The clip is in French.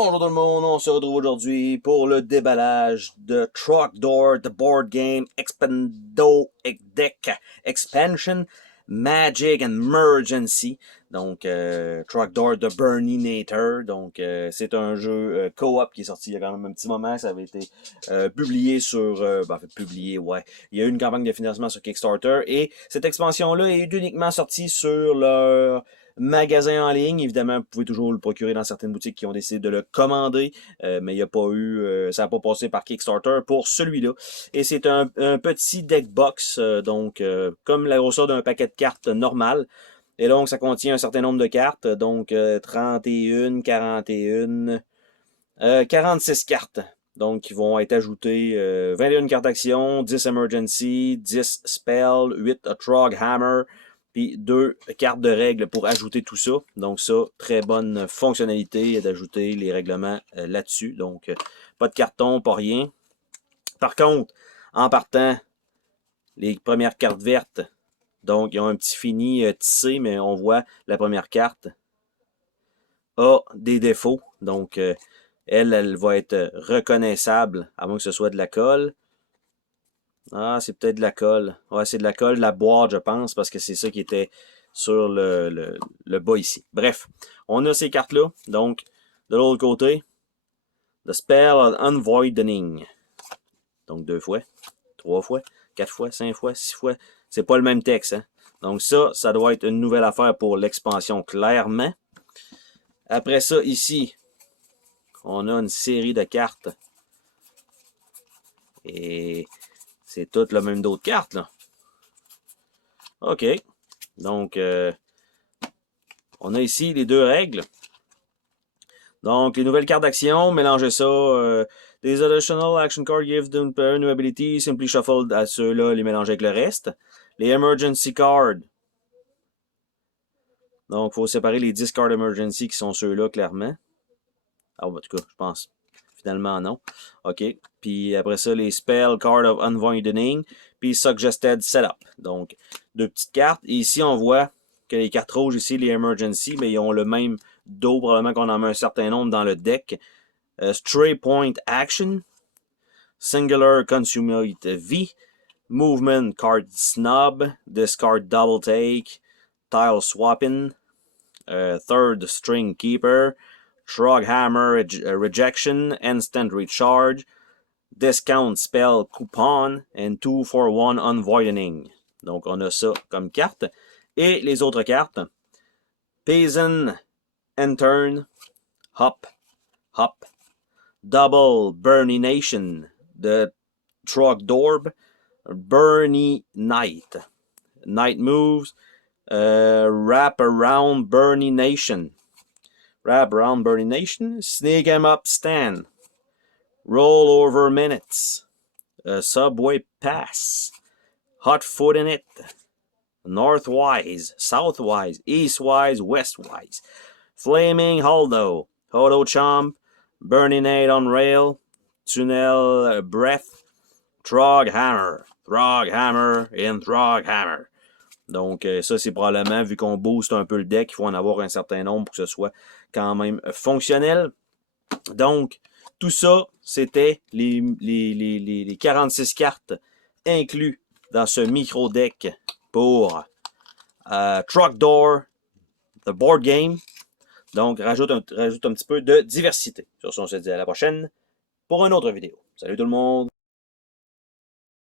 Bonjour tout le monde, on se retrouve aujourd'hui pour le déballage de Trogdor, The Board Game Expando Deck Expansion Magic and Emergency. Donc, Trogdor The Burninator. Donc, c'est un jeu co-op qui est sorti il y a quand même un petit moment. Ça avait été publié sur... en fait, publié, ouais. Il y a eu une campagne de financement sur Kickstarter. Et cette expansion-là est uniquement sortie sur leur magasin en ligne. Évidemment, vous pouvez toujours le procurer dans certaines boutiques qui ont décidé de le commander, mais il n'y a pas eu, ça n'a pas passé par Kickstarter pour celui-là. Et c'est un petit deck box, donc comme la grosseur d'un paquet de cartes normal. Et donc, ça contient un certain nombre de cartes, donc 31, 41, 46 cartes. Donc, qui vont être ajoutées 21 cartes d'action, 10 emergency, 10 spell, 8 Trog Hammer, puis 2 cartes de règles pour ajouter tout ça. Donc ça, très bonne fonctionnalité d'ajouter les règlements là-dessus. Donc, pas de carton, pas rien. Par contre, en partant, les premières cartes vertes, donc ils ont un petit fini tissé, mais on voit la première carte a des défauts. Donc, elle va être reconnaissable, à moins que ce soit de la colle. Ah, c'est peut-être de la colle. Ouais, c'est de la colle, de la boîte, je pense, parce que c'est ça qui était sur le bas ici. Bref, on a ces cartes-là. Donc, de l'autre côté, The Spell of Unvoidening. Donc, 2 fois, 3 fois, 4 fois, 5 fois, 6 fois. C'est pas le même texte, hein. Donc ça doit être une nouvelle affaire pour l'expansion, clairement. Après ça, ici, on a une série de cartes. Et c'est toutes le même dos de cartes, là. OK. Donc, on a ici les 2 règles. Donc, les nouvelles cartes d'action, mélangez ça. Des additional action cards give them a new ability. Simply shuffle à ceux-là, les mélanger avec le reste. Les emergency cards. Donc, il faut séparer les 10 cards emergency qui sont ceux-là, clairement. Ah, en tout cas, je pense. Finalement, non. OK. Puis après ça, les spell card of unvoidening. Puis suggested setup. Donc, 2 petites cartes. Et ici, on voit que les cartes rouges ici, les emergency, mais ils ont le même dos, probablement qu'on en met un certain nombre dans le deck. Stray point action. Singular consummate V. Movement card snob. Discard double take. Tile swapping. Third string keeper. Trog hammer rejection. Instant recharge. Discount spell coupon. And 2 for 1 unvoidening. Donc on a ça comme carte. Et les autres cartes. Paysan Intern. Hop. Hop. Double Burnination de Trogdor. Burny Night. Night moves. Wrap around Burnination. Wrap around Burnination. Sneak him up stand. Roll over minutes. Subway pass. Hot foot in it. Northwise. Southwise. Eastwise. Westwise. Flaming Holdo. Hodo Chomp. Burninate on rail. Tunnel breath. Trog hammer. Trog hammer in Trog hammer. Donc, ça, c'est probablement, vu qu'on booste un peu le deck, il faut en avoir un certain nombre pour que ce soit quand même fonctionnel. Donc, tout ça, c'était les 46 cartes inclus dans ce micro-deck pour Trogdor, The Board Game. Donc, rajoute un petit peu de diversité. Sur ce, on se dit à la prochaine pour une autre vidéo. Salut tout le monde!